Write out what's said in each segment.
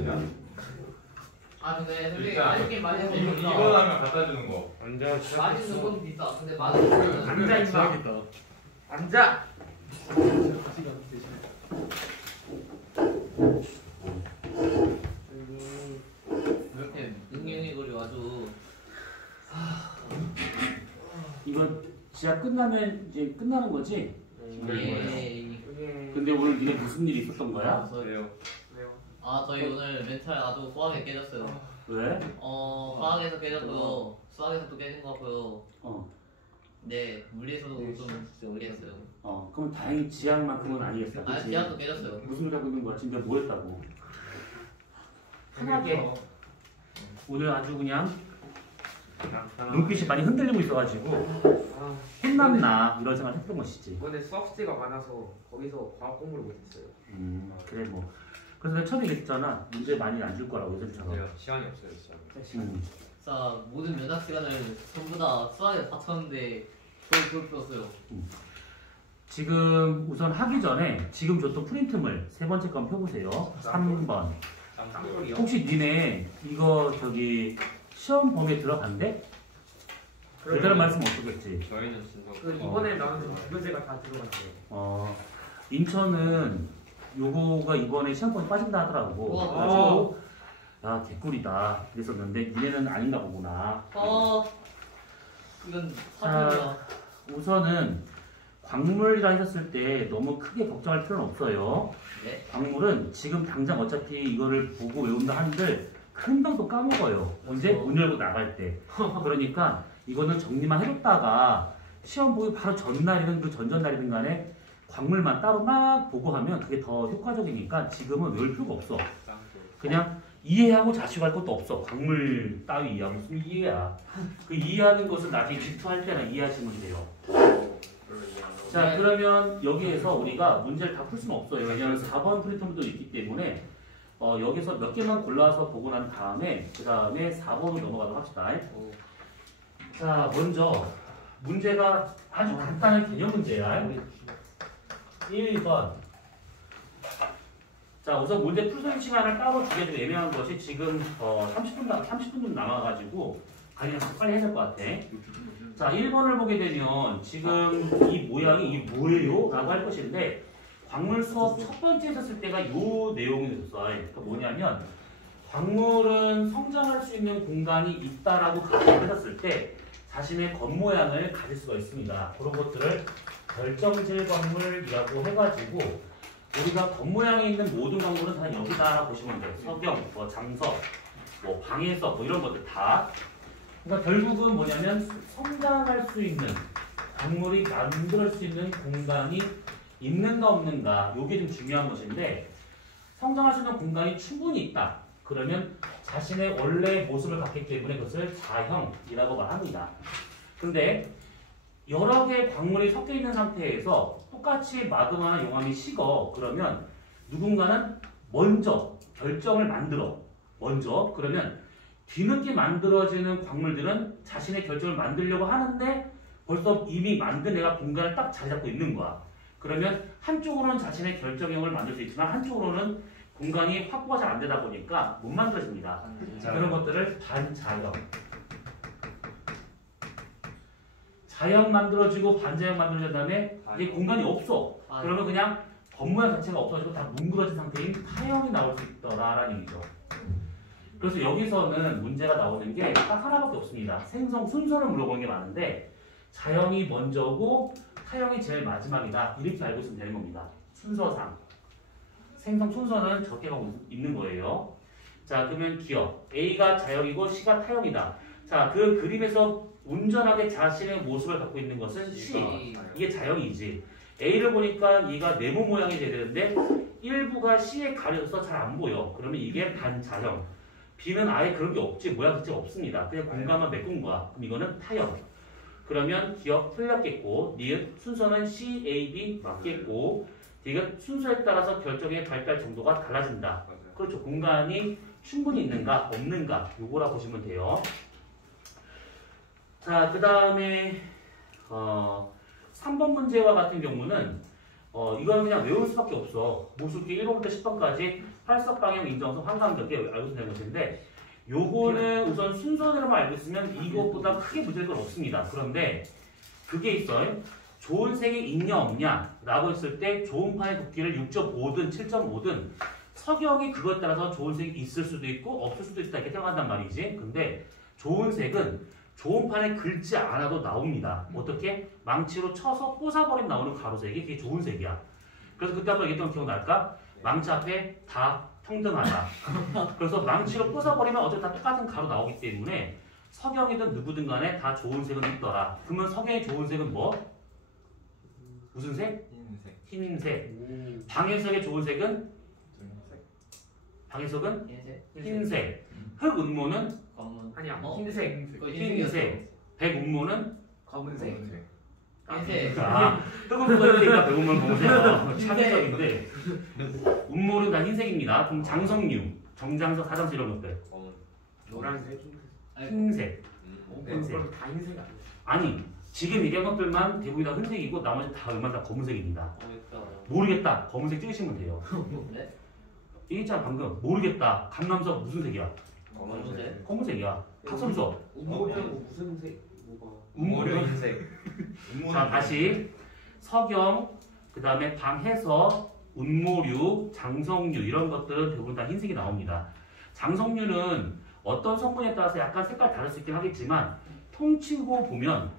아니야? 아 근데 솔직히 진짜. 맛있긴 맛있는 건 이거 있다. 하면 갖다 주는 거. 맛있는 건 있다. 근데 맛있는 건 앉아 임마. 앉아. 이렇게 능행이거려 아주. 이건 지하 끝나면 이제 끝나는 거지? 예. 근데 오늘 니네 무슨 일이 있었던 거야? 왜요? 아 저희 오늘 멘탈 아주 수학에 깨졌어요. 왜? 화학에서 깨졌고요. 수학에서 또 깨진 거고요. 네 물리에서도 좀 깨졌어요. 그럼 다행히 지향만큼은 아니겠어. 아 그치? 지하도 깨졌어요. 무슨 소리 하고 있는 거야? 지금 내가 뭐 했다고? 편하게. 오늘 아주 그냥 눈빛이 많이 흔들리고 있어가지고 혼났나 이런 생각 했던 것이지. 이번에 수학 숙제가 많아서 거기서 과학 공부를 못했어요. 그래 뭐. 그래서 내가 처음에 얘기했잖아. 문제 많이 안 줄 거라고 예전처럼. 시간이 없어요 진짜. 자 모든 면학 시간을 전부 다 수학에 바쳤는데 그걸 풀었어요. 지금 우선 하기 전에 지금 줬던 프린트물 세 번째 건 펴보세요. 3번. 쌍돌이요? 혹시 니네 이거 저기 시험 범위에 들어간대? 그다음 말씀 없었겠지. 저희는 진짜 그 이번에 나오는 부교재가 다 들어갔어요. 인천은 요거가 이번에 시험 범위 빠진다 하더라고. 그래가지고 야 개꿀이다 그랬었는데 니네는 아닌가 보구나. 이건 자, 사실이야. 우선은 광물이라 하셨을 때 너무 크게 걱정할 필요는 없어요. 네? 광물은 지금 당장 어차피 이거를 보고 외운다 한들 금방 또 까먹어요. 언제? 문 열고 나갈 때. 그러니까 이거는 정리만 해뒀다가 시험 보기 바로 전날이든 그 전전날이든 간에 광물만 따로 막 보고 하면 그게 더 효과적이니까 지금은 외울 필요가 없어. 그냥 이해하고 자식할 것도 없어. 광물 따위 이해하고 무슨 이해야. 그 이해하는 것을 나중에 질투할 때나 이해하시면 돼요. 자 그러면 여기에서 우리가 문제를 다 풀 수는 없어요. 왜냐하면 4번 프린터도 있기 때문에 여기서 몇 개만 골라서 보고 난 다음에 그 다음에 4번으로 넘어가도록 합시다. 자 먼저 문제가 아주 간단한 개념 문제야. 1번. 자 우선 문제 풀 시간을 따로 주게 좀 애매한 것이 지금 30분 좀 남아가지고 강의를 빨리 해야 될 것 같아. 자 1번을 보게 되면 지금 이 모양이 이게 뭐예요? 라고 할 것인데 광물 수업 첫 번째 했었을 때가 요 내용이 있었어. 그러니까 뭐냐면 광물은 성장할 수 있는 공간이 있다라고 가정을 했었을 때 자신의 겉모양을 가질 수가 있습니다. 그런 것들을 결정질 광물이라고 해가지고 우리가 겉모양에 있는 모든 광물은 다 여기다 보시면 돼요. 석영, 뭐 장석, 뭐 방해석 뭐 이런 것들 다. 그러니까 결국은 뭐냐면 성장할 수 있는 광물이 만들 수 있는 공간이 있는가 없는가 이게 좀 중요한 것인데 성장할 수 있는 공간이 충분히 있다. 그러면 자신의 원래 모습을 갖기 때문에 그것을 자형이라고 말합니다. 근데 여러 개의 광물이 섞여 있는 상태에서 똑같이 마그마나 용암이 식어. 그러면 누군가는 먼저 결정을 만들어. 먼저. 그러면 뒤늦게 만들어지는 광물들은 자신의 결정을 만들려고 하는데 벌써 이미 만든 애가 공간을 딱 자리 잡고 있는 거야. 그러면 한쪽으로는 자신의 결정형을 만들 수 있지만 한쪽으로는 공간이 확보가 잘 안 되다 보니까 못 만들어집니다. 그런 것들을 반자형. 자형 만들어지고 반자형 만들어진 다음에 이게 공간이 없어. 그러면 그냥 겉모양 자체가 없어지고 다 뭉그러진 상태인 타형이 나올 수 있더라라는 얘기죠. 그래서 여기서는 문제가 나오는 게 딱 하나밖에 없습니다. 생성 순서를 물어보는 게 많은데 자형이 먼저고 타형이 제일 마지막이다. 이렇게 알고 있으면 되는 겁니다. 순서상. 생성 순서는 적게 가고 있는 거예요. 자, 그러면 기억. A가 자형이고 C가 타형이다. 자, 그 그림에서 온전하게 자신의 모습을 갖고 있는 것은 C. 이게 자형이지. A를 보니까 얘가 네모 모양이 돼야 되는데 일부가 C에 가려져서 잘 안 보여. 그러면 이게 반자형. B는 아예 그런 게 없지. 모양 자체가 없습니다. 그냥 공간만 메꾼 거야. 그럼 이거는 타형. 그러면 기억 틀렸겠고 니은 순서는 C, A, B 맞겠고 디귿 순서에 따라서 결정의 발달 정도가 달라진다. 그렇죠. 공간이 충분히 있는가 없는가 요거라 보시면 돼요. 자, 그 다음에 3번 문제와 같은 경우는 이건 그냥 외울 수밖에 없어. 무수기 1번부터 10번까지 활석 방향 인정성 환광적이 알고 되는 것인데 요거는 우선 순서대로만 알고 있으면 이것보다 크게 문제될 건 없습니다. 그런데 그게 있어요. 좋은 색이 있냐 없냐 라고 했을 때 좋은 판의 두께를 6.5든 7.5든 석영이 그것에 따라서 좋은 색이 있을 수도 있고 없을 수도 있다 이렇게 생각한단 말이지. 근데 좋은 색은 좋은 판에 긁지 않아도 나옵니다. 어떻게? 망치로 쳐서 꽂아버리면 나오는 가로색이 그게 좋은 색이야. 그래서 그때 한번 얘기했던 거 기억날까? 망치 앞에 다 평등하다. 그래서 망치로 꽂아버리면 어차피 다 똑같은 가로 나오기 때문에 석영이든 누구든 간에 다 좋은 색은 있더라. 그러면 석영의 좋은 색은 뭐? 무슨 색? 흰색. 흰색. 방해석의 좋은 색은? 방해석은? 흰색. 흑운모는? 검은. 아니야 어? 흰색 그거 흰색. 백운모는? 검은색 흰색. 흑운모는 흰색이니까 백운모는 검은색이야. 창의적인데 운모는 다 흰색입니다. 그럼 장성류, 정장석, 사장석 이런 것들. 노란색 흰색. 흰색. 그럼 다 흰색 아니야? 아니 지금 얘기한 것들만 대부분 다 흰색이고 나머지 다 웬만 다 검은색입니다. 모르겠다. 검은색 찍으시면 돼요. 네? 얘기했잖아 방금. 모르겠다. 감남석 무슨 색이야? 검은색. 검은색이야. 박선석. 운모는 무슨 색? 뭐가? 운모료 흰색. 자 다시 석영, 그 다음에 방해석, 운모류, 장성류 이런 것들은 대부분 다 흰색이 나옵니다. 장성류는 어떤 성분에 따라서 약간 색깔 다를 수 있긴 하겠지만 통치고 보면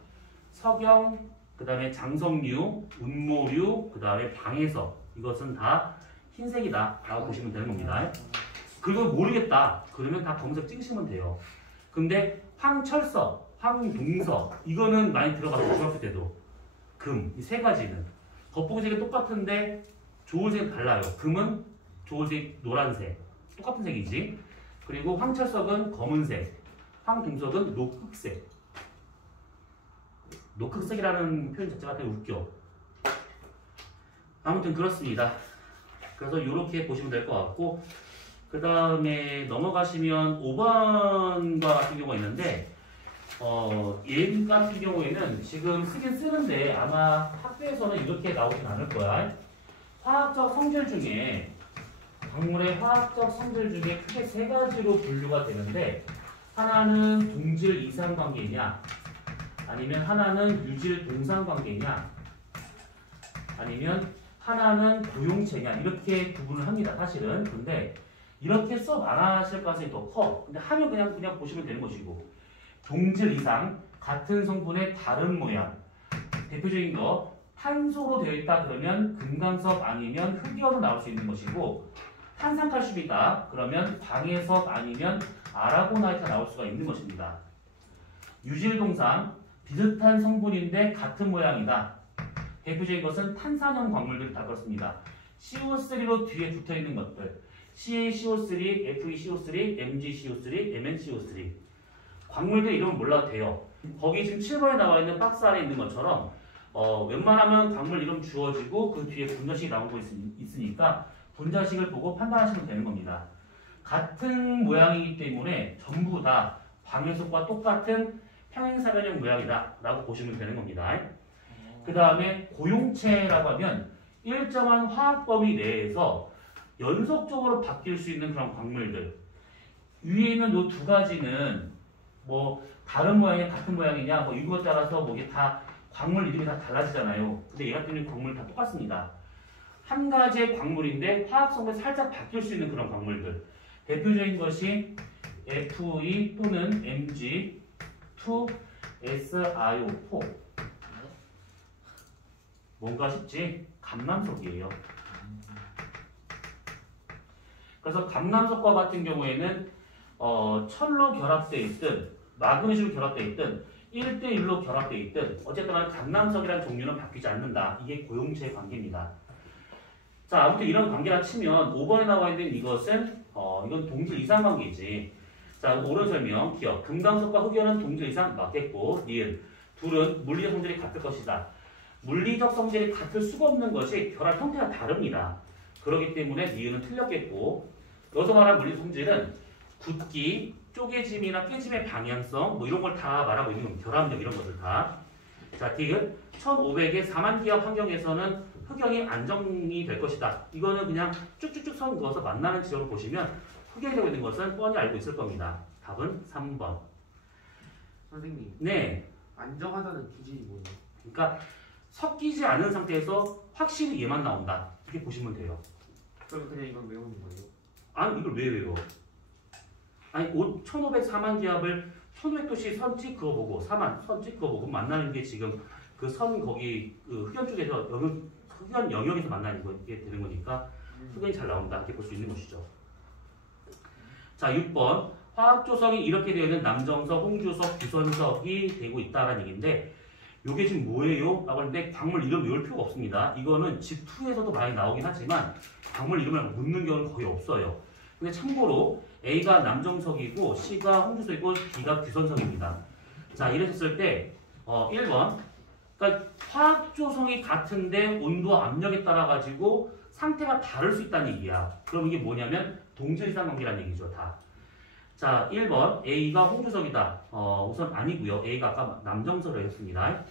석영, 그 다음에 장성류, 운모류, 그 다음에 방해석 이것은 다 흰색이다 라고 보시면 되는 겁니다. 그리고 모르겠다 그러면 다 검은색 찍으시면 돼요. 근데 황철석, 황동석 이거는 많이 들어봤어요. 중학교 때도. 금, 이 세 가지는 겉보기색이 똑같은데 좋은색은 달라요. 금은 좋은색 노란색 똑같은 색이지. 그리고 황철석은 검은색, 황동석은 녹흑색. 녹흑색이라는 표현 자체가 되게 웃겨. 아무튼 그렇습니다. 그래서 이렇게 보시면 될 것 같고 그 다음에 넘어가시면 5번과 같은 경우가 있는데 얘 같은 경우에는 지금 쓰긴 쓰는데 아마 학교에서는 이렇게 나오진 않을 거야. 화학적 성질 중에 광물의 화학적 성질 중에 크게 세 가지로 분류가 되는데 하나는 동질 이상 관계냐 아니면 하나는 유질 동상 관계냐 아니면 하나는 고용체냐 이렇게 구분을 합니다. 사실은. 근데 이렇게 수업 안 하실 가능성이 더 커. 근데 하면 그냥 보시면 되는 것이고 동질 이상 같은 성분의 다른 모양 대표적인 거 탄소로 되어 있다 그러면 금강석 아니면 흑이어로 나올 수 있는 것이고 탄산칼슘이다 그러면 방해석 아니면 아라고나이트가 나올 수가 있는 것입니다. 유질동상 비슷한 성분인데 같은 모양이다. 대표적인 것은 탄산형 광물들이 다 그렇습니다. CO3로 뒤에 붙어 있는 것들 CaCO3, FeCO3, MgCO3, MnCO3 광물들 이름은 몰라도 돼요. 거기 지금 7번에 나와 있는 박스 안에 있는 것처럼 웬만하면 광물 이름 주어지고 그 뒤에 분자식이 나오고 있으니까 분자식을 보고 판단하시면 되는 겁니다. 같은 모양이기 때문에 전부 다 방해석과 똑같은 평행사변형 모양이다 라고 보시면 되는 겁니다. 그 다음에 고용체라고 하면 일정한 화학 범위 내에서 연속적으로 바뀔 수 있는 그런 광물들. 위에 있는 이 두 가지는 뭐 다른 모양이 같은 모양이냐 뭐 이거에 따라서 뭐 이게 다 광물 이름이 다 달라지잖아요. 근데 얘 같은 경우는 광물 다 똑같습니다. 한 가지의 광물인데 화학 성분이 살짝 바뀔 수 있는 그런 광물들. 대표적인 것이 Fe 또는 Mg2SiO4. 뭔가 쉽지? 감남석이에요. 그래서 감남석과 같은 경우에는 철로 결합되어 있든 마그네슘 결합되어 있든 1대1로 결합되어 있든 어쨌든 감남석이라는 종류는 바뀌지 않는다. 이게 고용체의 관계입니다. 자, 아무튼 이런 관계라 치면 5번에 나와 있는 이것은 이건 동질 이상 관계이지. 자, 옳은 설명 기억. 금강석과 흑연은 동질 이상 맞겠고 니은 둘은 물리적 성질이 같을 것이다. 물리적 성질이 같을 수가 없는 것이 결합 형태가 다릅니다. 그렇기 때문에 니은은 틀렸겠고 여기서 말하는 물리적 성질은 굳기, 쪼개짐이나 깨짐의 방향성 뭐 이런 걸 다 말하고 있는 겁니다. 결합력 이런 것들 다. 자, 디귿 1500의 4만 기압 환경에서는 흑연이 안정이 될 것이다. 이거는 그냥 쭉쭉쭉 선 그어서 만나는 지점을 보시면 흑연이 되고 있는 것은 뻔히 알고 있을 겁니다. 답은 3번. 선생님 네. 안정하다는 기준이 뭐예요? 그러니까 섞이지 않은 상태에서 확실히 얘만 나온다. 이렇게 보시면 돼요. 그럼 그냥 이건 외우는 거예요? 아니 이걸 왜 외워? 아니 1504만 기압을 1500도씨 선 찍어보고 4만 선 찍어보고 만나는 게 지금 그 선 거기 그 흑연 쪽에서 흑연 영역에서 만나는 게 되는 거니까 흑연이 잘 나온다. 이렇게 볼 수 있는 것이죠. 자 6번 화학 조성이 이렇게 되어 있는 남정석, 홍주석, 규선석이 되고 있다라는 얘기인데 이게 지금 뭐예요? 라고 하는데 광물 이름 외울 필요가 없습니다. 이거는 집2에서도 많이 나오긴 하지만 광물 이름을 묻는 경우는 거의 없어요. 근데 참고로 A가 남정석이고 C가 홍주석이고 D가 규선석입니다. 자 이랬을 때 1번 그러니까 화학 조성이 같은데 온도 압력에 따라 가지고 상태가 다를 수 있다는 얘기야. 그럼 이게 뭐냐면 동질상 관계라는 얘기죠. 다. 자 1번 A가 홍주석이다. 우선 아니고요. A가 아까 남정석을 했습니다.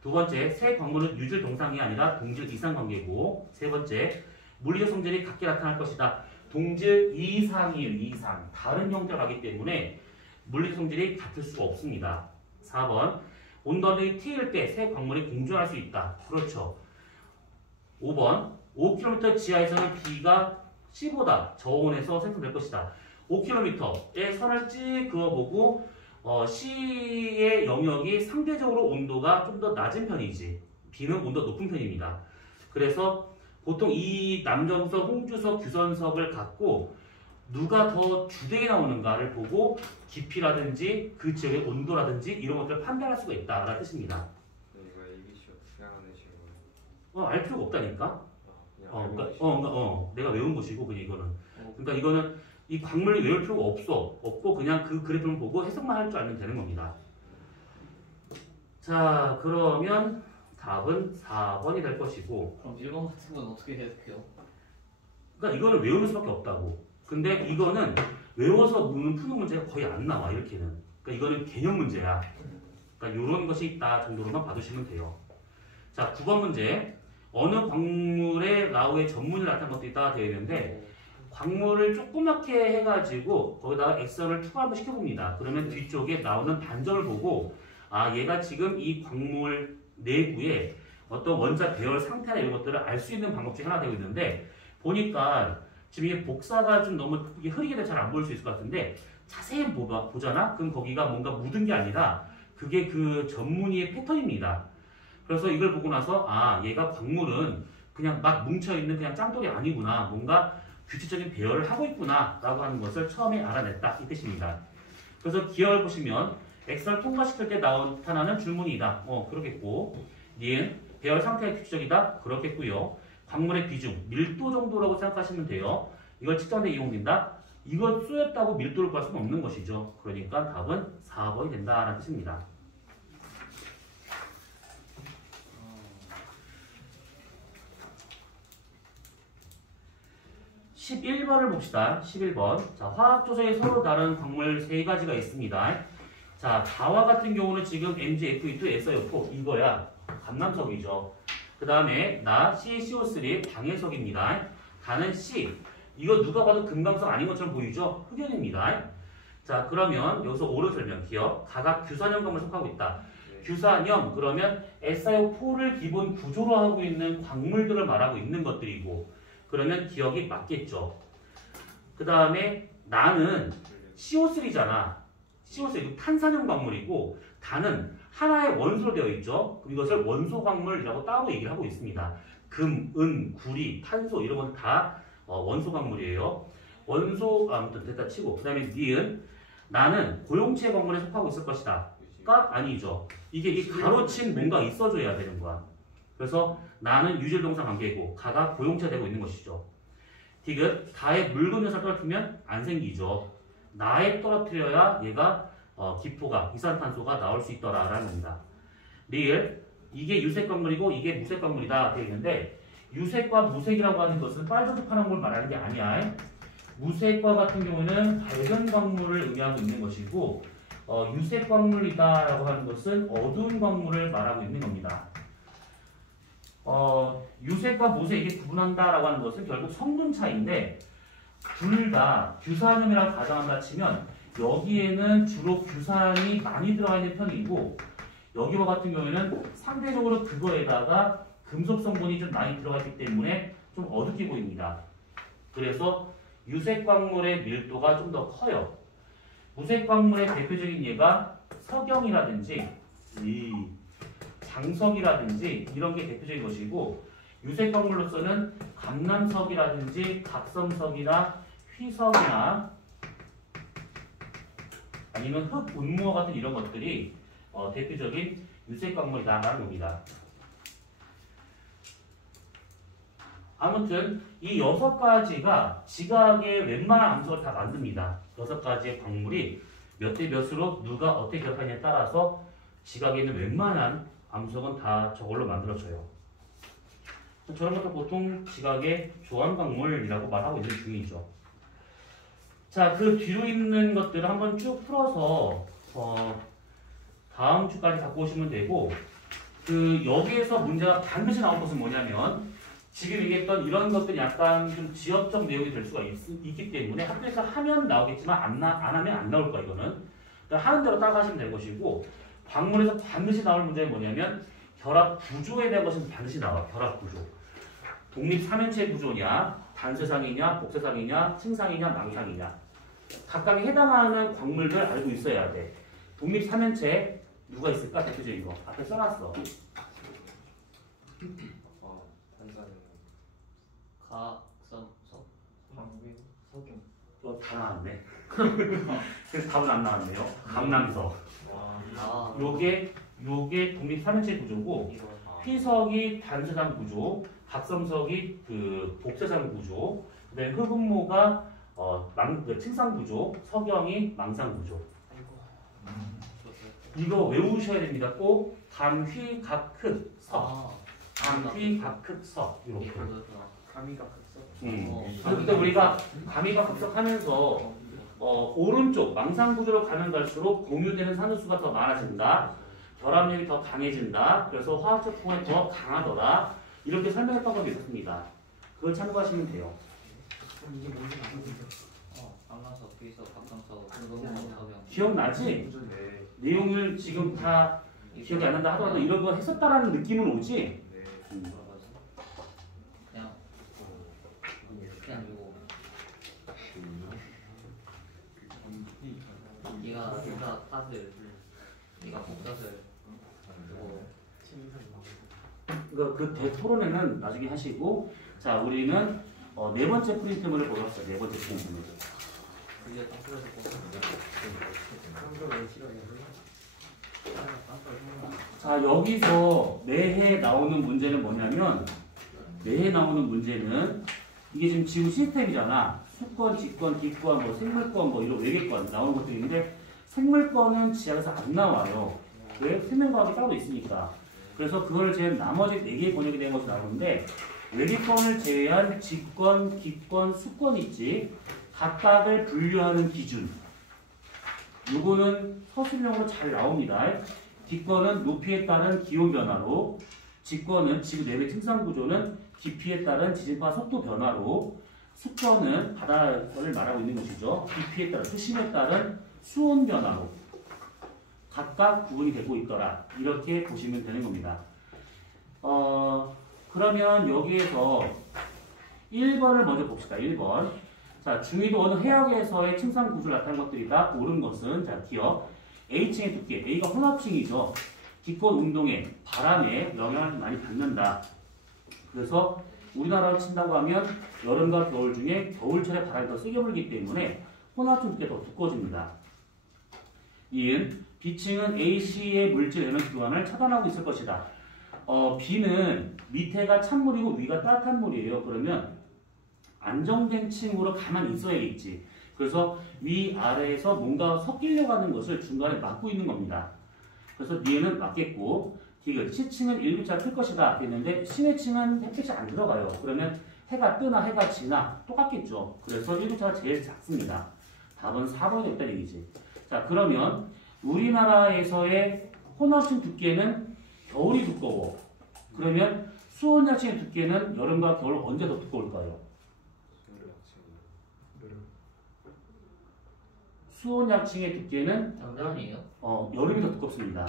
두 번째 새 광물은 유질 동상이 아니라 동질 이상 관계고 세 번째 물리적 성질이 같게 나타날 것이다. 동질 이상이에요. 이상. 다른 형태로 가기 때문에 물리적 성질이 같을 수가 없습니다. 4번 온도이 T일 때 새 광물이 공존할 수 있다. 그렇죠. 5번 5km 지하에서는 B가 C보다 저온에서 생성될 것이다. 5km의 선을 찌 그어보고 C의 영역이 상대적으로 온도가 좀 더 낮은 편이지 B는 온도가 높은 편입니다. 그래서 보통 이 남정석, 홍주석, 규선석을 갖고 누가 더 주되게 나오는가를 보고 깊이라든지 그 지역의 온도라든지 이런 것들을 판단할 수가 있다라는 뜻입니다. 이거 ABC 어떻게 알아내시는 거예요? 알 필요가 없다니까. 그냥 내가 외운 것이고 그냥 이거는. 그러니까 이거는 이 광물이 외울 필요가 없고 그냥 그 그래프를 보고 해석만 할 줄 알면 되는 겁니다. 자 그러면 답은 4번이 될 것이고 그럼 1번 같은 건 어떻게 해석해요? 그러니까 이거는 외우는 수밖에 없다고. 근데 이거는 외워서 푸는 문제가 거의 안 나와 이렇게는. 그러니까 이거는 개념 문제야. 그러니까 이런 것이 있다 정도로만 봐두시면 돼요. 자 9번 문제 어느 광물의 라우의 전문이 나타난 것도 있다가 되어 있는데 광물을 조그맣게 해가지고 거기다가 액선을 투과를 시켜봅니다. 그러면 뒤쪽에 나오는 반점을 보고 아 얘가 지금 이 광물 내부에 어떤 원자 배열 상태나 이런 것들을 알 수 있는 방법 중에 하나 되고 있는데 보니까 지금 이게 복사가 좀 너무 이게 흐리게 잘 안 보일 수 있을 것 같은데 자세히 보잖아? 그럼 거기가 뭔가 묻은 게 아니라 그게 그 전문의의 패턴입니다. 그래서 이걸 보고 나서 아 얘가 광물은 그냥 막 뭉쳐있는 그냥 짱돌이 아니구나. 뭔가 규칙적인 배열을 하고 있구나 라고 하는 것을 처음에 알아냈다 이 뜻입니다. 그래서 기억을 보시면 X를 통과시킬 때 나타나는 줄무늬이다. 그렇겠고 니은 배열 상태가 규칙적이다. 그렇겠고요. 광물의 비중, 밀도 정도라고 생각하시면 돼요. 이걸 측정대 이용된다. 이걸 쏘였다고 밀도를 구할 수는 없는 것이죠. 그러니까 답은 4번이 된다라는 뜻입니다. 자, 11번을 봅시다. 11번. 자, 화학조성이 서로 다른 광물 세 가지가 있습니다. 자, 다와 같은 경우는 지금 MgFe2, SiO4 이거야. 감남석이죠. 그 다음에 나 CaCO3 방해석입니다. 다는 C. 이거 누가 봐도 금강석 아닌 것처럼 보이죠? 흑연입니다. 자, 그러면 여기서 오른 설명 기억. 각각 규산염 광물을 속하고 있다. 규산염 그러면 SiO4를 기본 구조로 하고 있는 광물들을 말하고 있는 것들이고 그러면 기억이 맞겠죠. 그 다음에 나는 CO3잖아. CO3 탄산염 광물이고 다는 하나의 원소로 되어 있죠. 그럼 이것을 원소 광물이라고 따로 얘기를 하고 있습니다. 금, 은, 구리, 탄소 이런 건 다 원소 광물이에요. 원소 아무튼 됐다 치고 그 다음에 니은 나는 고용체 광물에 속하고 있을 것이다. 가 아니죠. 이게 이 가로친 뭔가 있어줘야 되는 거야. 그래서 나는 유질동사 관계이고 가가 고용체가 되고 있는 것이죠. 디귿 다의 묽은 녀석을 떨어뜨리면 안 생기죠. 나에 떨어뜨려야 얘가 기포가 이산탄소가 나올 수 있더라라는 겁니다. 리을 이게 유색 광물이고 이게 무색 광물이다 되어 있는데 유색과 무색이라고 하는 것은 빨간색하는 걸 말하는 게 아니야. 무색과 같은 경우는 밝은 광물을 의미하고 있는 것이고 유색 광물이다라고 하는 것은 어두운 광물을 말하고 있는 겁니다. 유색과 무색 이게 구분한다라고 하는 것은 결국 성분 차이인데 둘 다 규산염이라고 가정한다 치면 여기에는 주로 규산이 많이 들어가 있는 편이고 여기와 같은 경우에는 상대적으로 그거에다가 금속 성분이 좀 많이 들어가 있기 때문에 좀 어둡게 보입니다. 그래서 유색 광물의 밀도가 좀 더 커요. 무색 광물의 대표적인 예가 석영이라든지 이 장석이라든지 이런 게 대표적인 것이고 유색 광물로서는 감남석이라든지 각성석이나 휘석이나 아니면 흑운무어 같은 이런 것들이 대표적인 유색 광물이다라는 겁니다. 아무튼 이 6가지가 지각의 웬만한 암석을 다 만듭니다. 6가지의 광물이 몇 대 몇으로 누가 어떻게 결합하냐에 따라서 지각에 있는 웬만한 암석은 다 저걸로 만들어져요. 저런 것도 보통 지각의 조합광물이라고 말하고 있는 중이죠. 자, 그 뒤로 있는 것들을 한번 쭉 풀어서 다음 주까지 갖고 오시면 되고 그 여기에서 문제가 반드시 나올 것은 뭐냐면 지금 얘기했던 이런 것들이 약간 좀 지역적 내용이 될 수가 있기 때문에 학교에서 하면 나오겠지만 안 하면 안 나올 거야 이거는. 그러니까 하는 대로 따라가시면 될 것이고 광물에서 반드시 나올 문제는 뭐냐면 결합 구조에 대한 것은 반드시 나와. 결합 구조. 독립 삼연체 구조냐, 단세상이냐, 복세상이냐, 층상이냐, 망상이냐. 각각에 해당하는 광물들 알고 있어야 돼. 독립 삼연체 누가 있을까? 대표적인 거. 앞에 써놨어. 단사는 각성석 석영 다 나왔네. 그래서 답은 안 나왔네요. 강남석. 요게 독립 삼연체 구조고 휘석이 단세상 구조, 각성석이 그 복세상 구조, 그다음에 흑운모가 층상 구조, 석영이 망상 구조. 이거 외우셔야 됩니다. 꼭 감휘 각흑 석. 감휘 각흑 석 이렇게. 감이가 극석. 그때 우리가 감휘가 각석하면서 오른쪽 망상 구조로 가면 갈수록 공유되는 산소수가 더 많아진다. 결합력이 더 강해진다. 그래서 화학적 풍이 더 강하더라. 이렇게 설명했던 건 있었습니다. 그걸 참고하시면 돼요. 이게 뭔지 모르겠는데. 강남석, 비석, 각성석, 석영 기억나지? 네. 내용을 지금 다 기억이 안 난다 하더라도 이런 거 했었다라는 느낌은 오지? 네. 그냥 이거 네가 탓을 네가 복tat을 그 대토론회는 나중에 하시고 자 우리는 네 번째 프린트물을 보았어요. 네 번째 프린트물. 그게 탓을 깜짝이야 싫어요. 자 여기서 매해 나오는 문제는 뭐냐면 매해 나오는 문제는 이게 지금 지구 시스템이잖아. 수권, 직권, 기권, 뭐 생물권, 뭐 이런 외계권 나오는 것들인데 생물권은 지하에서 안 나와요. 왜? 생명과학이 따로 있으니까. 그래서 그걸 제한 나머지 4개의 권역에 대한 것이 나오는데 외계권을 제외한 직권, 기권, 수권이 있지. 각각을 분류하는 기준. 요거는 서술형으로 잘 나옵니다. 기권은 높이에 따른 기온 변화로, 직권은 지구 내외 층상 구조는 깊이에 따른 지진파 속도 변화로, 수권은 바다를 말하고 있는 것이죠. 깊이에 따른 수심에 따른 수온 변화로 각각 구분이 되고 있더라. 이렇게 보시면 되는 겁니다. 그러면 여기에서 1번을 먼저 봅시다. 1번. 자, 중위도 어느 해역에서의 층상 구조를 나타낸 것들이다. 옳은 것은 자, 기억. A층의 두께. A가 혼합층이죠. 기권 운동에 바람에 영향을 많이 받는다. 그래서 우리나라로 친다고 하면 여름과 겨울 중에 겨울철에 바람이 더 세게 불기 때문에 혼합층 두께가 더 두꺼워집니다. 이은 B층은 AC의 물질 에너지 교환을 차단하고 있을 것이다. B는 밑에가 찬물이고 위가 따뜻한 물이에요. 그러면 안정된 층으로 가만히 있어야겠지. 그래서 위아래에서 뭔가 섞이려고 하는 것을 중간에 막고 있는 겁니다. 그래서 얘는 맞겠고 C층은 1교차가 클 것이다 했는데 심해층은 햇빛이 안 들어가요. 그러면 해가 뜨나 해가 지나 똑같겠죠. 그래서 1교차가 제일 작습니다. 답은 4번이 됐다는 얘기지. 자 그러면 우리나라에서의 혼합층 두께는 겨울이 두꺼워. 그러면 수온 약층의 두께는 여름과 겨울 언제 더 두꺼울까요? 수온 약층의 두께는 장난이에요? 여름이 더 두껍습니다.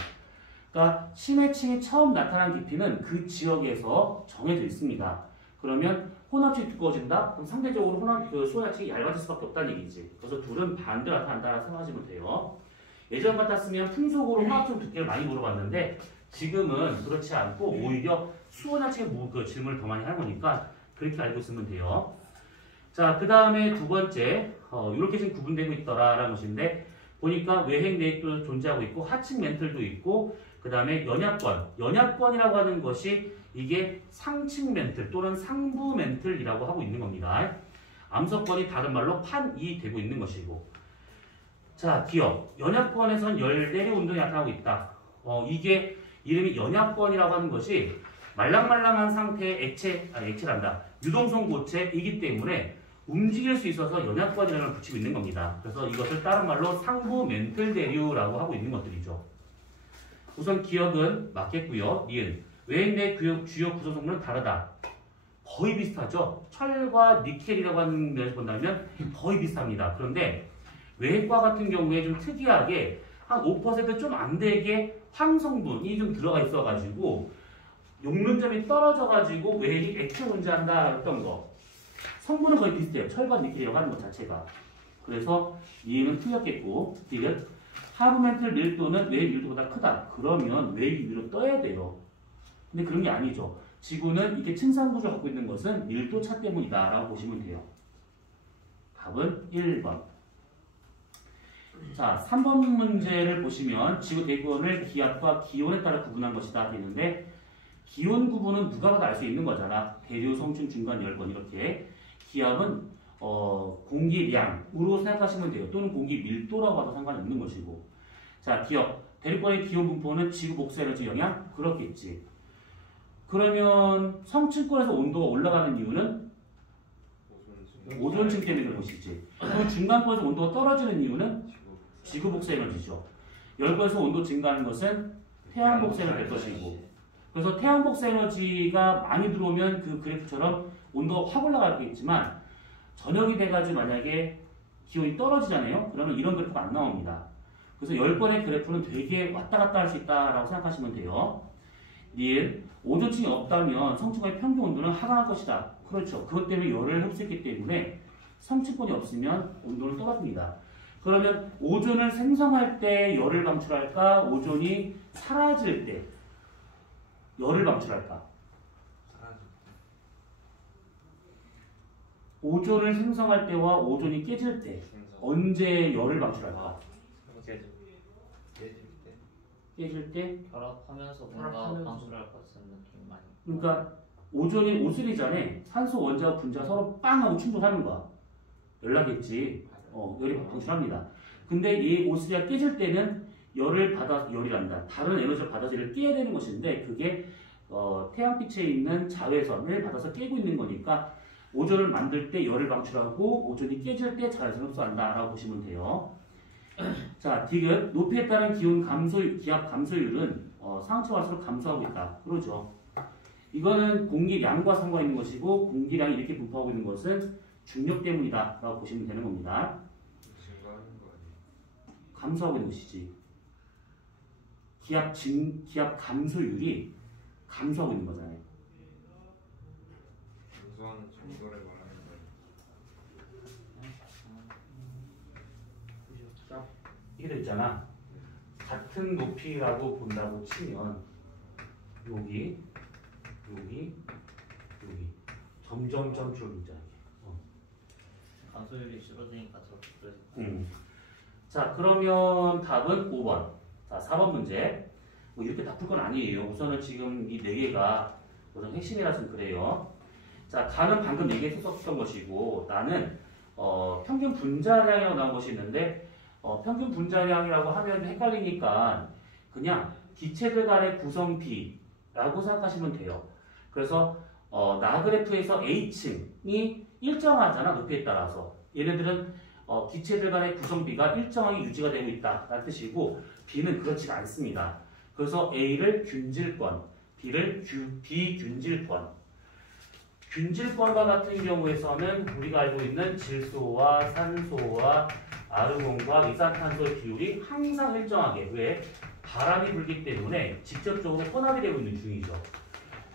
그러니까 심해층이 처음 나타난 깊이는 그 지역에서 정해져 있습니다. 그러면 혼합층이 두꺼워진다? 그럼 상대적으로 수온 약층이 얇아질 수밖에 없다는 얘기지. 그래서 둘은 반대로 나타난다고 생각하시면 돼요. 예전 같았으면 풍속으로 혼합층 두께를 많이 물어봤는데 지금은 그렇지 않고 오히려 수온 약층의 그 질문을 더 많이 하는 거니까 그렇게 알고 있으면 돼요. 자, 그 다음에 두 번째, 이렇게 지금 구분되고 있더라라는 것인데 보니까 외행 내입도 존재하고 있고 하층 멘틀도 있고 그 다음에 연약권. 연약권이라고 하는 것이 이게 상층 멘틀 또는 상부 멘틀이라고 하고 있는 겁니다. 암석권이 다른 말로 판이 되고 있는 것이고. 자, 기억. 연약권에선 열 내리 운동이 나타나고 있다. 이게 이름이 연약권이라고 하는 것이 말랑말랑한 상태의 액체란다. 유동성 고체이기 때문에 움직일 수 있어서 연약권이라는 걸 붙이고 있는 겁니다. 그래서 이것을 다른 말로 상부 멘틀 대류라고 하고 있는 것들이죠. 우선 기억은 맞겠고요. 니은. 외행 내 주요 구성 성분은 다르다. 거의 비슷하죠. 철과 니켈이라고 하는 면에서 본다면 거의 비슷합니다. 그런데 외핵과 같은 경우에 좀 특이하게 한 5% 좀 안 되게 황성분이 좀 들어가 있어가지고 용륜점이 떨어져가지고 외핵이 액체 혼재한다 했던 거. 성분은 거의 비슷해요. 철과 니켈이라고 하는 것 자체가. 그래서 니은은 틀렸겠고, 디귿 하부 멘틀 밀도는 외핵 밀도보다 크다. 그러면 외핵이 위로 떠야 돼요. 근데 그런 게 아니죠. 지구는 이렇게 층상 구조를 갖고 있는 것은 밀도 차 때문이다 라고 보시면 돼요. 답은 1번. 자, 3번 문제를 보시면 지구 대기권을 기압과 기온에 따라 구분한 것이다 되는데 기온 구분은 누가 봐도 알 수 있는 거잖아. 대류, 성층, 중간, 열권 이렇게. 기압은 공기량으로 생각하시면 돼요. 또는 공기 밀도라고 봐도 상관없는 것이고. 자, 기억. 대륙권의 기온 분포는 지구 복수 에너지 영향? 그렇겠지. 그러면 성층권에서 온도가 올라가는 이유는 오존층 때문에 그런 것이지. 그럼 중간권에서 온도가 떨어지는 이유는 지구 복수 에너지죠. 열권에서 온도 증가하는 것은 태양 복수 에너지 될 것이고. 그래서 태양 복수 에너지가 많이 들어오면 그 그래프처럼 온도가 확 올라가겠지만 저녁이 돼가지고 만약에 기온이 떨어지잖아요. 그러면 이런 그래프가 안 나옵니다. 그래서 열권의 그래프는 되게 왔다 갔다 할 수 있다라고 생각하시면 돼요. 니은 오존층이 없다면 성층권의 평균 온도는 하강할 것이다. 그렇죠. 그것 때문에 열을 흡수했기 때문에 성층권이 없으면 온도는 떨어집니다. 그러면 오존을 생성할 때 열을 방출할까? 오존이 사라질 때 열을 방출할까? 오존을 생성할 때와 오존이 깨질 때 언제 열을 방출할까? 깨질 때 결합하면서 뭔가 방출할 것 같은 느낌 많이. 그러니까 오존이 오슬이전에 산소 원자와 분자가 서로 빵 하고 충돌하는 거야. 열나겠지. 열이 방출합니다. 근데 이 오슬이가 깨질 때는 열을 받아 열이란다. 다른 에너지를 받아서 얘를 깨야 되는 것인데 그게 태양빛에 있는 자외선을 받아서 깨고 있는 거니까 오존을 만들 때 열을 방출하고 오존이 깨질 때 자외선을 흡수한다라고 보시면 돼요. 자, 디귿 높이에 따른 기압 감소율은 상층 갈수록 감소하고 있다. 그러죠. 이거는 공기량과 상관 있는 것이고 공기량이 이렇게 분포하고 있는 것은 중력 때문이다 라고 보시면 되는 겁니다. 감소하고 있는 것이지. 기압 감소율이 감소하고 있는 거잖아요. 감소하는 정도를 말하는 거예요. 이게 돼 있잖아. 같은 높이라고 본다고 치면 여기 점점점 줄어들자. 감소율이 줄어드니까 저렇게 줄어들니까. 자, 그러면 답은 5번. 자, 4번 문제. 뭐 이렇게 다 풀 건 아니에요. 우선은 지금 이 4개가 우선 핵심이라서 그래요. 자, 가는 방금 얘기했었던 것이고 나는 평균 분자량이라고 나온 것이 있는데 평균 분자량이라고 하면 헷갈리니까 그냥 기체들 간의 구성비라고 생각하시면 돼요. 그래서 나그래프에서 A층이 일정하잖아. 높이에 따라서. 얘네들은 기체들 간의 구성비가 일정하게 유지가 되고 있다라는 뜻이고 B는 그렇지가 않습니다. 그래서 A를 균질권, D를 비균질권. 균질권과 같은 경우에서는 우리가 알고 있는 질소와 산소와 아르곤과 이산탄소의 비율이 항상 일정하게 왜? 바람이 불기 때문에 직접적으로 혼합이 되고 있는 중이죠.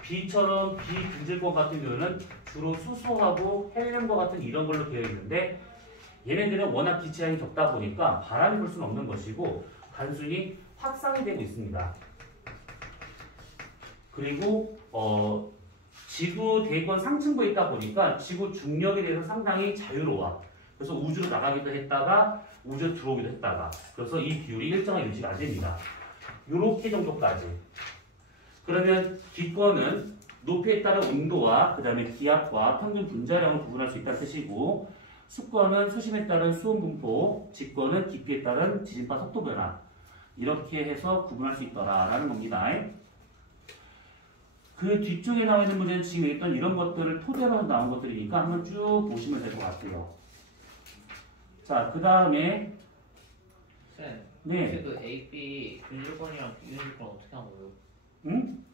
B처럼 비균질권 같은 경우는 주로 수소하고 헬륨과 같은 이런 걸로 되어 있는데 얘네들은 워낙 기체량이 적다 보니까 바람이 불 수는 없는 것이고 단순히 확산이 되고 있습니다. 그리고 지구 대기권 상층부에 있다 보니까 지구 중력에 대해서 상당히 자유로워. 그래서 우주로 나가기도 했다가 우주로 들어오기도 했다가 그래서 이 비율이 일정하게 유지가 안 됩니다. 요렇게 정도까지. 그러면 기권은 높이에 따른 온도와 그 다음에 기압과 평균 분자량을 구분할 수 있다는 뜻이고 수권은 수심에 따른 수온 분포, 직권은 깊이에 따른 지진파 속도 변화 이렇게 해서 구분할 수 있더라라는 겁니다. 그 뒤쪽에 나와 있는 문제는 지금 했던 이런 것들을 토대로 나온 것들이니까 한번 쭉 보시면 될 것 같아요. 자, 그 다음에 쌤, 네. 그 A, B 균질권이랑 비균질권 어떻게 한 거예요? 응?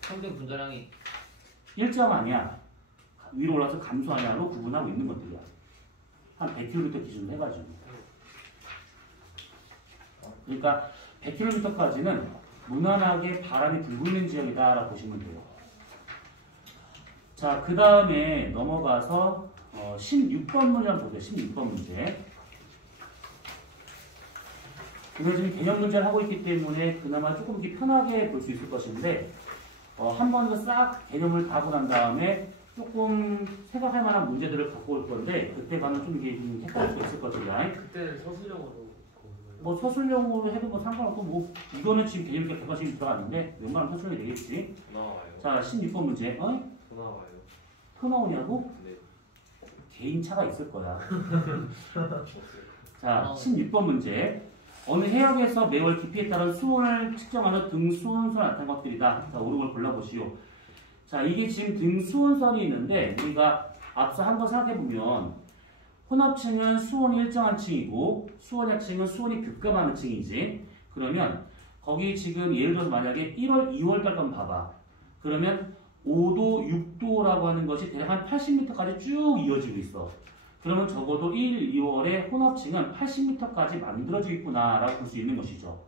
평균 분자량이 일정 아니야. 위로 올라서 감소하냐로 구분하고 있는 것들이야. 한 100km 기준으로 해가지고. 그러니까 100km까지는 무난하게 바람이 불고 있는 지역이다라고 보시면 돼요. 자, 그 다음에 넘어가서 16번 문제 한번 보세요. 16번 문제. 이거 지금 개념 문제를 하고 있기 때문에 그나마 조금 이렇게 편하게 볼 수 있을 것인데 한 번 더 싹 개념을 다 보고 난 다음에 조금 생각할 만한 문제들을 갖고 올 건데 그때 가면 좀 이게 좀 헷갈릴 수 있을 것이다. 그때는 서술형으로 뭐 서술형으로 해도 뭐 상관없고 뭐 이거는 지금 개념이 객관식이 들어갔는데 웬만하면 서술형이 되겠지. 나와요. 자, 16번 문제. 더 나와요. 터 나오냐고? 네. 개인차가 있을 거야. 없어요. 자, 16번 문제. 어느 해역에서 매월 깊이에 따른 수온을 측정하는 등수온선을 나타낸 것들이다. 자, 옳은 걸 골라보시오. 자, 이게 지금 등수온선이 있는데 우리가 앞서 한번 생각해보면 혼합층은 수온이 일정한 층이고 수온약층은 수온이 급감하는 층이지. 그러면 거기 지금 예를 들어서 만약에 1월, 2월 달 한번 봐봐. 그러면 5도, 6도라고 하는 것이 대략 한 80m까지 쭉 이어지고 있어. 그러면 적어도 1, 2월에 혼합층은 80m까지 만들어지고 있구나라고 볼 수 있는 것이죠.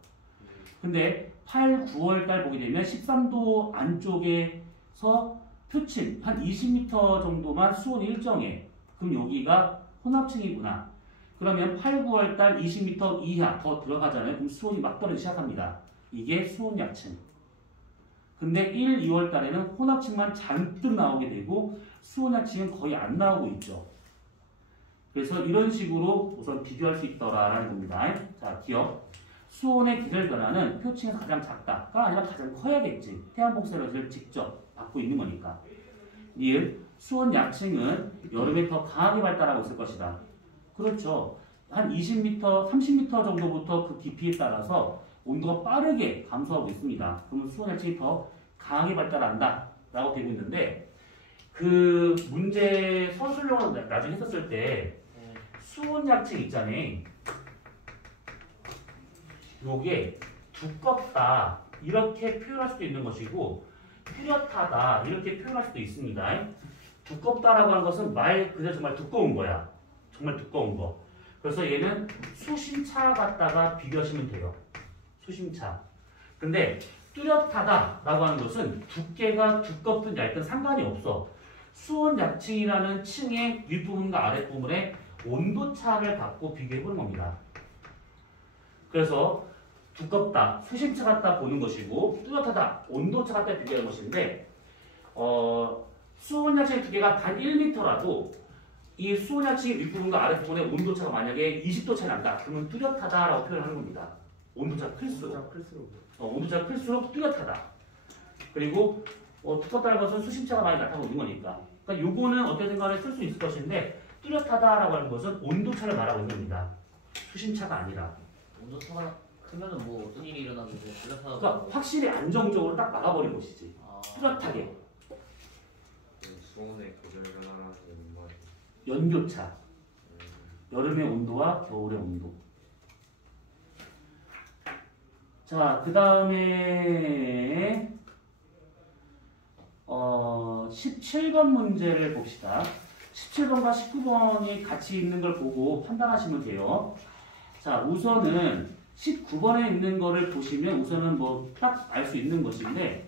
근데 8, 9월 달 보게 되면 13도 안쪽에서 표층 한 20m 정도만 수온이 일정해. 그럼 여기가 혼합층이구나. 그러면 8, 9월 달 20m 이하 더 들어가잖아요. 그럼 수온이 막 떨어지기 시작합니다. 이게 수온약층. 근데 1, 2월 달에는 혼합층만 잔뜩 나오게 되고 수온약층은 거의 안 나오고 있죠. 그래서 이런 식으로 우선 비교할 수 있더라라는 겁니다. 자, 기억. 수온의 기절 변화는 표층에서 가장 작다가 아니라 가장 커야겠지. 태양 복사 에너지를 직접 받고 있는 거니까. 니은 수온 약층은 여름에 더 강하게 발달하고 있을 것이다. 그렇죠. 한 20m, 30m 정도부터 그 깊이에 따라서 온도가 빠르게 감소하고 있습니다. 그러면 수온 약층이 더 강하게 발달한다 라고 되고 있는데 그 문제 서술형으로 나중에 했었을 때 수온 약층 있잖아요. 요게 두껍다 이렇게 표현할 수도 있는 것이고 뚜렷하다 이렇게 표현할 수도 있습니다. 두껍다라고 하는 것은 말 그대로 정말 두꺼운 거야. 정말 두꺼운 거. 그래서 얘는 수심차 갖다가 비교하시면 돼요. 수심차. 근데 뚜렷하다라고 하는 것은 두께가 두껍든 얇든 상관이 없어. 수온 약층이라는 층의 윗부분과 아랫부분의 온도차를 갖고 비교해보는 겁니다. 그래서 두껍다, 수심차 갖다 보는 것이고 뚜렷하다, 온도차 갖다 비교하는 것인데 수온약층의 두께가 단 1m라도 이 수온약층의 윗부분과 아랫부분의 온도차가 만약에 20도 차이 난다. 그러면 뚜렷하다라고 표현하는 겁니다. 온도차가 클수록. 온도차가 클수록 뚜렷하다. 그리고 두껍다는 것은 수심차가 많이 나타나고 있는 거니까. 그러니까 요거는 어떻게든 간에 쓸 수 있을 것인데 뚜렷하다라고 하는 것은 온도차를 말하고 있는 겁니다. 수심차가 아니라. 온도차가 크면은 뭐 어떤 일이 일어나는데 뚜렷하다고. 그러니까 확실히 안정적으로 딱 막아버린 것이지. 뚜렷하게. 수온의 고절 변화라는 게 뭔 말이에요? 연교차. 여름의 온도와 겨울의 온도. 자, 그 다음에 17번 문제를 봅시다. 17번과 19번이 같이 있는 걸 보고 판단하시면 돼요. 자, 우선은 19번에 있는 거를 보시면 우선은 뭐 딱 알 수 있는 것인데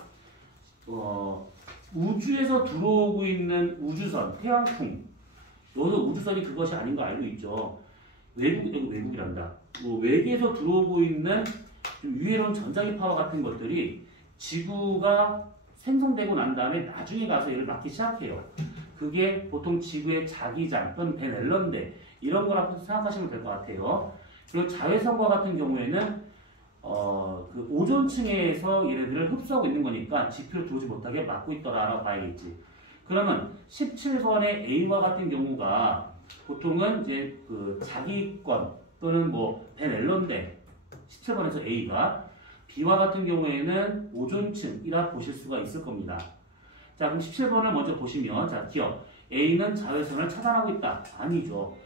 우주에서 들어오고 있는 우주선, 태양풍. 여기서 우주선이 그것이 아닌 거 알고 있죠. 외국이란다. 외계에서 들어오고 있는 좀 유해로운 전자기파와 같은 것들이 지구가 생성되고 난 다음에 나중에 가서 얘를 맞기 시작해요. 그게 보통 지구의 자기장 또는 벤 앨런대 이런 거라고 생각하시면 될 것 같아요. 그리고 자외선과 같은 경우에는 그 오존층에서 얘네들을 흡수하고 있는 거니까 지표를 들어오지 못하게 막고 있더라라고 봐야겠지. 그러면 17번의 A와 같은 경우가 보통은 이제 그 자기권 또는 뭐 벤 앨런대 17번에서 A가 B와 같은 경우에는 오존층이라 보실 수가 있을 겁니다. 자, 그럼 17번을 먼저 보시면 자, 기억 A는 자외선을 차단하고 있다. 아니죠.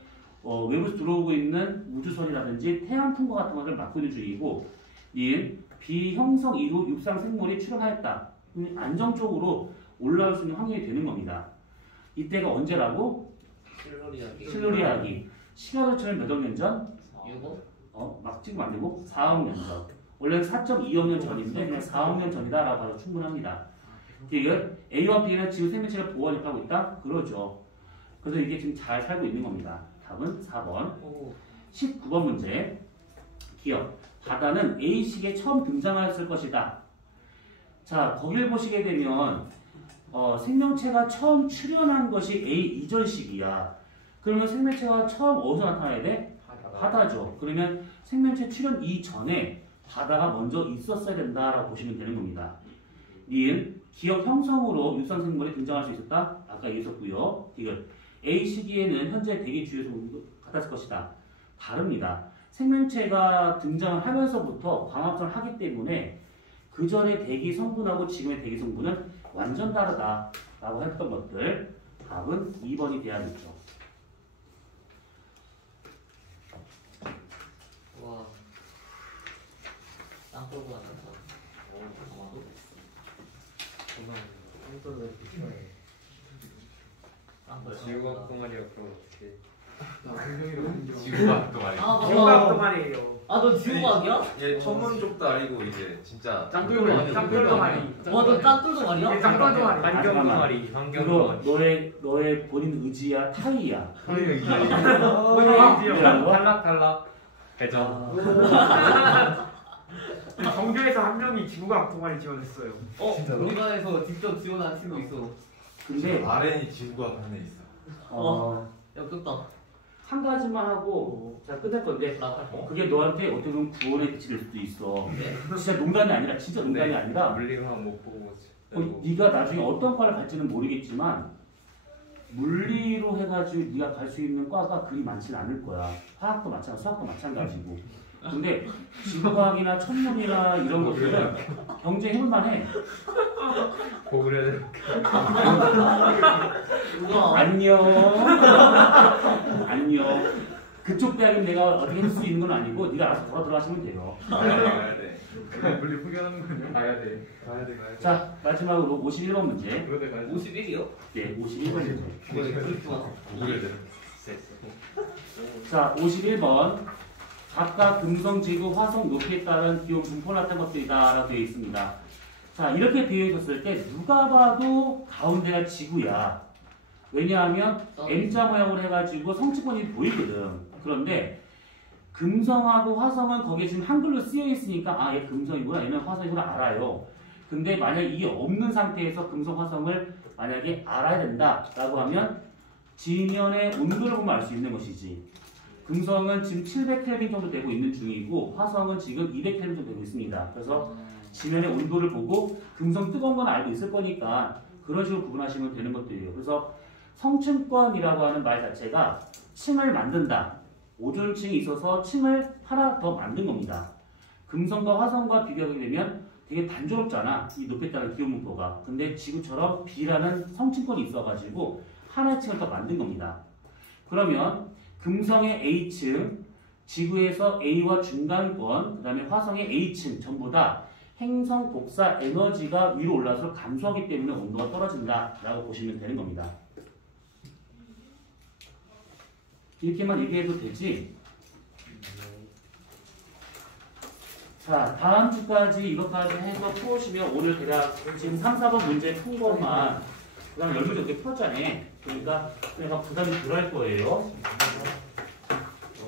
외부에서 들어오고 있는 우주선이라든지 태양풍과 같은 것을 막고 있는 중이고 이은 비형성 이후 육상 생물이 출현하였다. 안정적으로 올라올 수 있는 확률이 되는 겁니다. 이때가 언제라고? 실로리아기. 시간을 치면 몇 억 년 전? 6억? 막 지금 안 되고 4억 년 전. 원래는 4.2억 년 전인데 그냥 4억 년 전이다라고 봐도 충분합니다. 이게 A와 B는 지구 생명체를 보호하고 있다? 그러죠. 그래서 이게 지금 잘 살고 있는 겁니다. 답은 4번. 19번 문제. 기억. 바다는 A식에 처음 등장하였을 것이다. 자, 거길 보시게 되면 생명체가 처음 출현한 것이 A 이전 시기야. 그러면 생명체가 처음 어디서 나타나야 돼? 바다죠. 그러면 생명체 출현 이전에 바다가 먼저 있었어야 된다라고 보시면 되는 겁니다. 니은 기억 형성으로 육상 생물이 등장할 수 있었다. 아까 얘기했었고요. 이걸 A 시기에는 현재 대기 주요소 같았을 것이다. 다릅니다. 생명체가 등장을 하면서부터 광합성을 하기 때문에 그 전의 대기 성분하고 지금의 대기 성분은 완전 다르다라고 했던 것들. 답은 2번이 돼야겠죠. 와. 땅 끌고 가는 거. 아마도? 똥돌을 좋아해. 땅 끌고 지구과학 동아리가 그럼 어떻게? 나 분명히 지구과학 동아리. 아, 지구과학 맞아. 동아리예요. 아, 너 지구과학이야? 얘 천문 쪽도 아니고 이제 진짜 짱돌 동아리. 와, 너 땅굴 동아리야? 짱돌 동아리. 환경 동아리, 환경 동아리. 그거 너의 본인 의지야, 타이야. 탈락. 배정. 정교에서 한 명이 지구과학 동아리 지원했어요. 우리 반에서 직접 지원한 친구 있어. 근데 RN이 지구과학 안에 있어. 야, 끄다. 한 가지만 하고 자 끝낼 건데 그게 너한테 어떻게 보면 구원의 빛이 될 수도 있어. 진짜 농담이 아니라 진짜 농담이 아니라 물리만 못 보고. 네가 나중에 어떤 과를 갈지는 모르겠지만 물리로 해가지고 네가 갈 수 있는 과가 그리 많지는 않을 거야. 화학도 마찬가지, 수학도 마찬가지고. 근데 지구과학이나 천문이나 이런 것들은 경쟁 해볼만해. 고그레를 안녕. 그쪽 대학은 내가 어떻게 할 수 있는 건 아니고 네가 알아서 돌아 들어가시면 돼요. 가야 돼. 물리 포기하는 거냐? 가야 돼. 자, 마지막으로 51번 문제. 51이요? 네, 51번 문제. 그렇게 좋아. 구글에 돼. 자, 51번. 각각 금성, 지구, 화성 높이에 따른 기온 분포 나타난 것들이다라고 되어 있습니다. 자, 이렇게 되어 있었을 때 누가 봐도 가운데가 지구야. 왜냐하면 M자 모양으로 해가지고 성층권이 보이거든. 그런데 금성하고 화성은 거기에 지금 한글로 쓰여 있으니까 아, 얘 금성이구나, 얘는 화성이구나 알아요. 근데 만약 이게 없는 상태에서 금성, 화성을 만약에 알아야 된다라고 하면 지면의 온도를 보면 알 수 있는 것이지. 금성은 지금 700켈빈 정도 되고 있는 중이고 화성은 지금 200켈빈 정도 되고 있습니다. 그래서 지면의 온도를 보고 금성 뜨거운 건 알고 있을 거니까 그런 식으로 구분하시면 되는 것들이에요. 그래서 성층권이라고 하는 말 자체가 층을 만든다. 오존층이 있어서 층을 하나 더 만든 겁니다. 금성과 화성과 비교하게 되면 되게 단조롭잖아. 이 높이에 따른 기온 분포가. 근데 지구처럼 B라는 성층권이 있어가지고 하나의 층을 더 만든 겁니다. 그러면 금성의 A층, 지구에서 A와 중간권, 그 다음에 화성의 A층 전부 다 행성 복사 에너지가 위로 올라서 감소하기 때문에 온도가 떨어진다라고 보시면 되는 겁니다. 이렇게만 얘기해도 되지? 자, 다음 주까지 이것까지 해서 풀으시면 오늘 대략 지금 3, 4번 문제 푼 것만 그 다음에 10문제 이렇게 풀었잖아. 그러니까 그냥 부담이 덜할 거예요.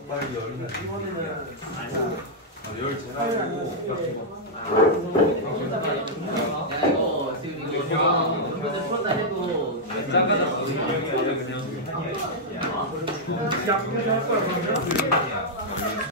빨리 열이나 이번에는 열 재가지고 야 이거 지금 이거 문제 풀었다 해도 작아졌어. 야, 그래서 할 거야 그러면?